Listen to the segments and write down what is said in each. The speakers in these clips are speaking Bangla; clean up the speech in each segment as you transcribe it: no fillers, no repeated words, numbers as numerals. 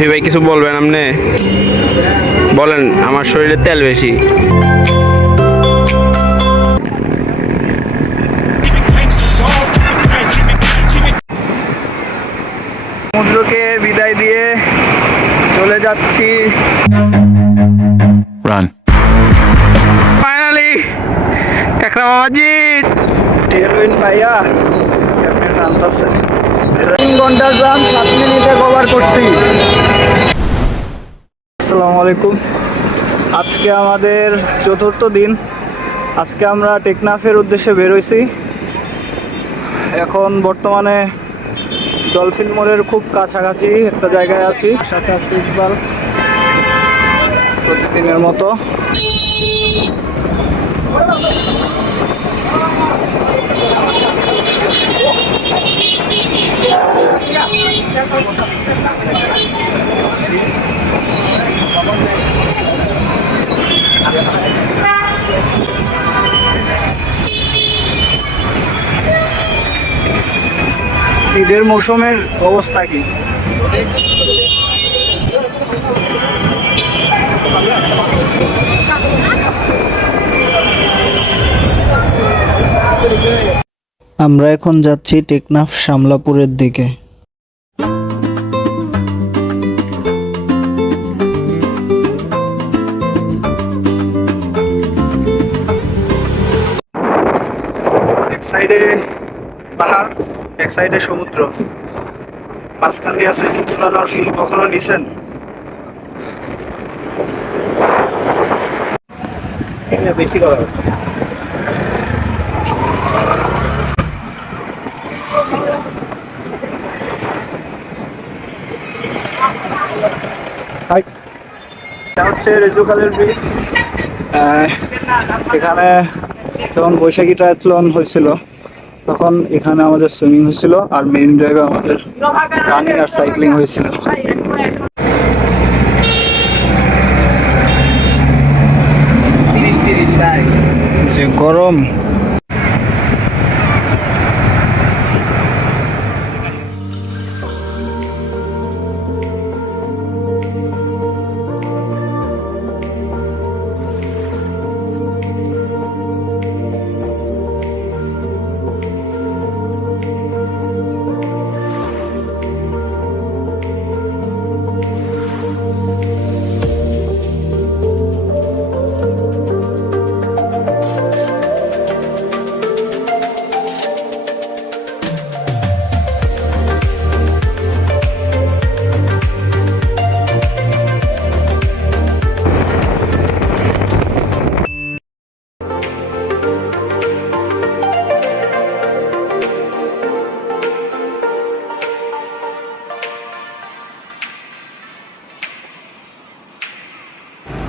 রাফি ভাই কিছু বলবেন আপনি? বলেন, আমার শরীরে তেল বেশি। সমুদ্রকে বিদায় দিয়ে চলে যাচ্ছি। ফাইনালি একরাম মাজিদ টেরুইন ভাইয়া কেমনে টানতাছে। 3 ঘন্টার জার্নি 7 মিনিটে কভার করছি। আসসালামু আলাইকুম। আজকে আমাদের 4র্থ দিন। আজকে আমরা টেকনাফের উদ্দেশ্যে বের হইছি। এখন বর্তমানে ডলফিন মোড়ের খুব কাছাকাছি একটা জায়গায় আছি। সাথে আছি ইকবাল, প্রতিদিনের মতো। ঈদের মৌসুমের অবস্থা কি? আমরা এখন যাচ্ছি টেকনাফ শামলাপুরের দিকে। এক সাইডে পাহাড়, এক সাইডে সমুদ্র, মাঝখান দিয়ে সাইকেল চালানোর ফিল কখনো নিছেন? বেশি করা হচ্ছে রেজুকালের ব্রিজ। এখানে যখন বৈশাখী ট্রায়াথলন হয়েছিল তখন এখানে আমাদের সুইমিং হয়েছিল, আর মেইন জায়গা আমাদের রানিং আর সাইক্লিং হয়েছিল। যে গরম!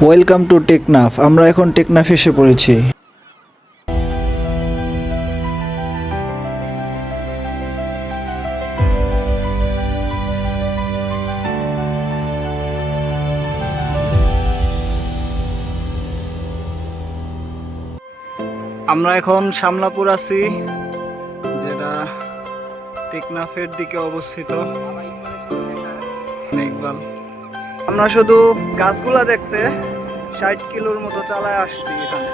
Welcome to Teknaf. আমরা এখন টেকনাফ এসে পড়েছি। আমরা এখন শামলাপুর আছি, যেটা টেকনাফের দিকে অবস্থিত। আমরা শুধু গাছগুলা দেখতে 60 কিলোর মতো চালায় আসছি এখানে।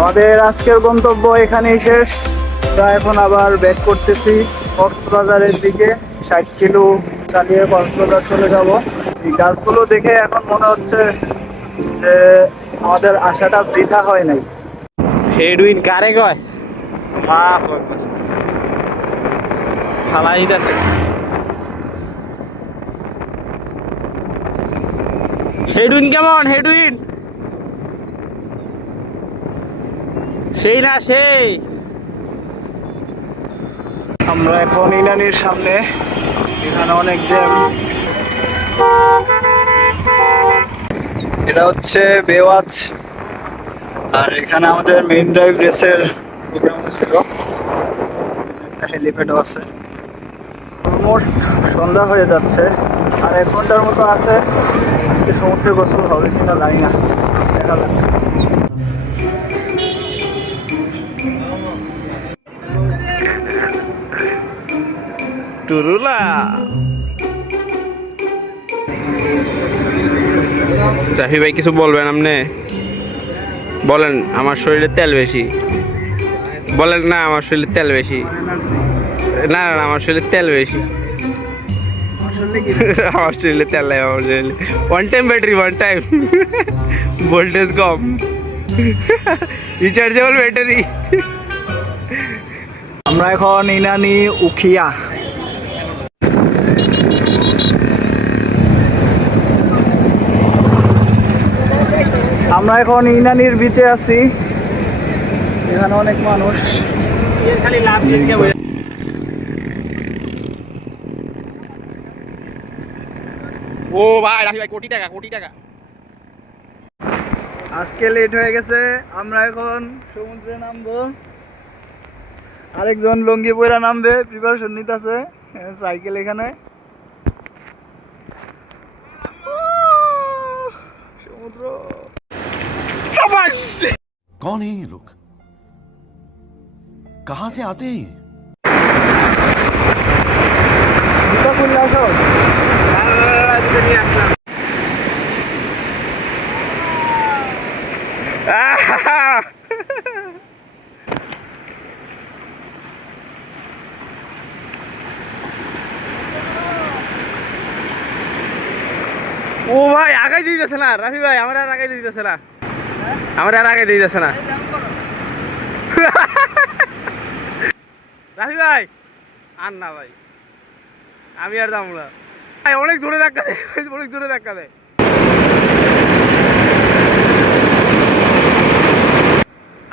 আমাদের আজকের গন্তব্য এখানেই শেষ। তা এখন আবার ব্যাক করতেছি কক্সবাজারের দিকে। 60 কিলো চালিয়ে কক্সবাজার চলে যাব। এই গাছগুলো দেখে এখন মনে হচ্ছে যে আমাদের আশাটা বৃথা হয় নাই। হেডউইন কারে কয়? ফালাই দিতেছে। হেডউইন কেমন? হেডউইন সেই না সেই। আমরা এখন ইনানির সামনে, এখানে অনেক জ্যাম। এটা হচ্ছে বেওয়াচ, আর এখানে আমাদের মেইন ড্রাইভ রেসের প্রোগ্রাম ছিল। একটা হেলিপ্যাডও আছে। অলমোস্ট সন্ধ্যা হয়ে যাচ্ছে, আর 1 ঘন্টার মতো আছে। আজকে সমুদ্রে গোসল হবে কিনা জানি না, দেখা যাক। টুরুলা রাফি ভাই কিছু বলবেন? আপনি বলেন। আমার শরীরে তেল বেশি। বলেন না, আমার শরীরে তেল বেশি। না না, আমার শরীরে তেল বেশি। আমার শরীরে তেল নাই। আমার শরীরে one time battery, one time voltage কম, রিচার্জেবল ব্যাটারি। আমরা এখন ইনানি উখিয়া। আমরা এখন ইনানির বিচে আছি, এখানে অনেক মানুষ। ও ভাই, রাফি ভাই, কোটি টাকা, কোটি টাকা। আজকে লেট হয়ে গেছে, আমরা এখন সমুদ্রে নামবো। আরেকজন লুঙ্গি পয়রা নামবে, প্রিপারেশন নিতেছে। সাইকেল এখানে। সমুদ্র। कौन है ये लोग? कहां से आते हैं ये? জুতা খুললে আসো। ও ভাই, আগাই দিতেছে না রাফি ভাই, আমার আর আগাই দিতেছে না, আমার আর আগাই দিতেছে না। রাফি ভাই আর না ভাই, আমি আর যাবো না ভাই। অনেক জোরে ধাক্কা দেয়, অনেক জোরে ধাক্কা দেয়।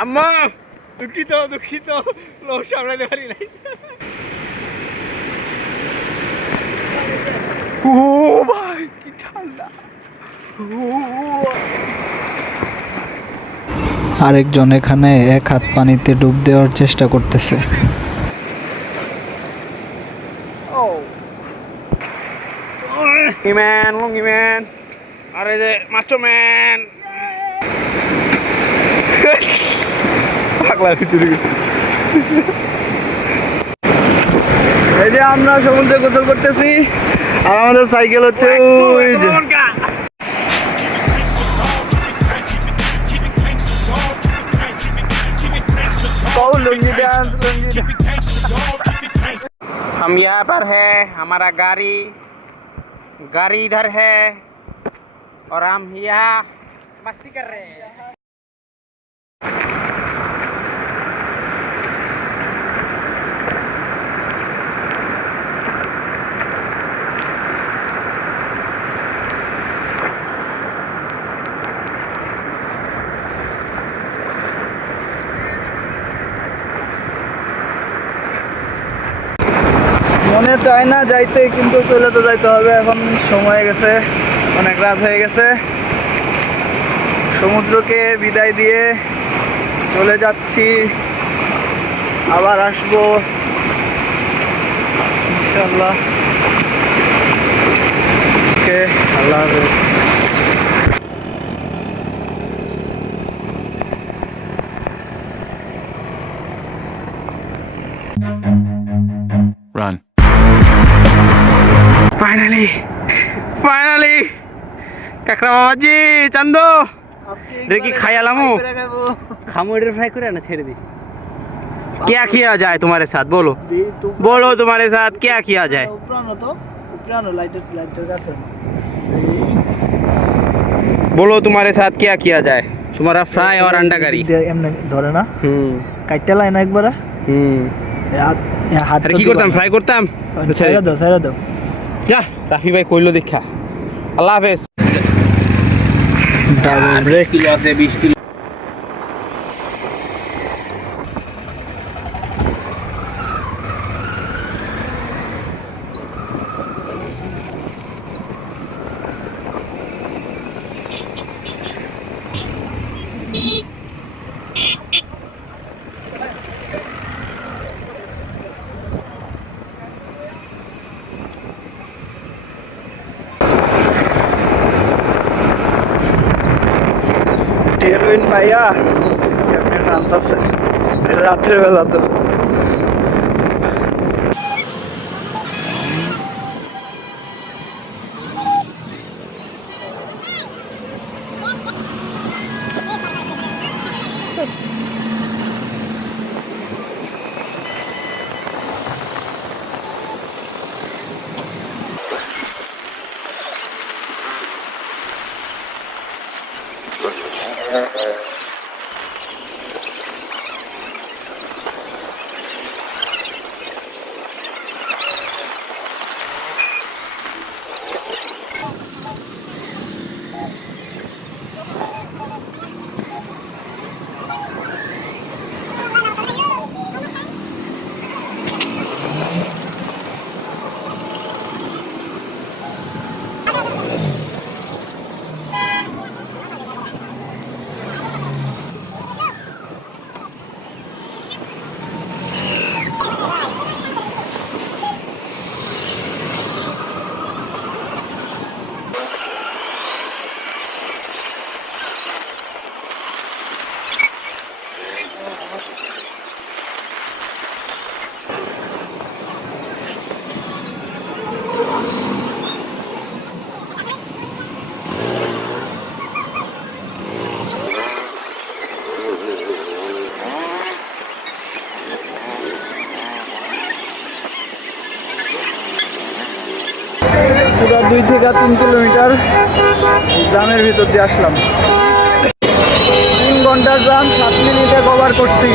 আম্মা দুঃখিত, দুঃখিত, লোক সামলাতে পারি নাই। ও ভাই কি ঠান্ডা। আরেকজন এখানে 1 হাত পানিতে ডুব দেওয়ার চেষ্টা করতেছে। ম্যান, লুঙ্গি ম্যান, আর এই যে মাস্টার ম্যান। এই যে আমরা সমুদ্রে গোসল করতেছি, আর আমাদের সাইকেল হচ্ছে ওই যে। Lungi dance, lungi dance. हम यहाँ पर है, हमारा गाड़ी इधर है और हम यहाँ मस्ती कर रहे हैं। মনে চায় না যাইতে, কিন্তু চলে তো যাইতে হবে। এখন সময় গেছে, অনেক রাত হয়ে গেছে। সমুদ্রকে বিদায় দিয়ে চলে যাচ্ছি, আবার আসবো ইনশাআল্লাহ। ওকে, আল্লাহ হাফেজ। Run. ফাইনালি কাকড়া মামাজি, চান্দো রে কি খাইয়ালামু, খামু এর ফ্রাই করে না ছেড়ে দি। क्या किया जाए तुम्हारे साथ? बोलो बोलो, तुम्हारे साथ क्या किया जाए? উপরে আনো লাইটের কাছে। बोलो तुम्हारे साथ क्या किया जाए तुम्हारा फ्राई और अंडा करी এমনি ধরে না, কাইটটা লাই না একবারে। হাত আরে কি করতাম ফ্রাই করতাম ছেড়ে দাও। যা রাফি ভাই কইলো দেখা আল্লাহ হাফেজ ব্রেক কিলো আছে 20 কিলো টেলউইন পাইয়া কেমনে টানতাছে রাত্রের বেলা তো। পুরো 2 থেকে 3 কিলোমিটার জামের ভিতর দিয়ে আসলাম। 3 ঘন্টার জাম 7 মিনিটে কভার করছি।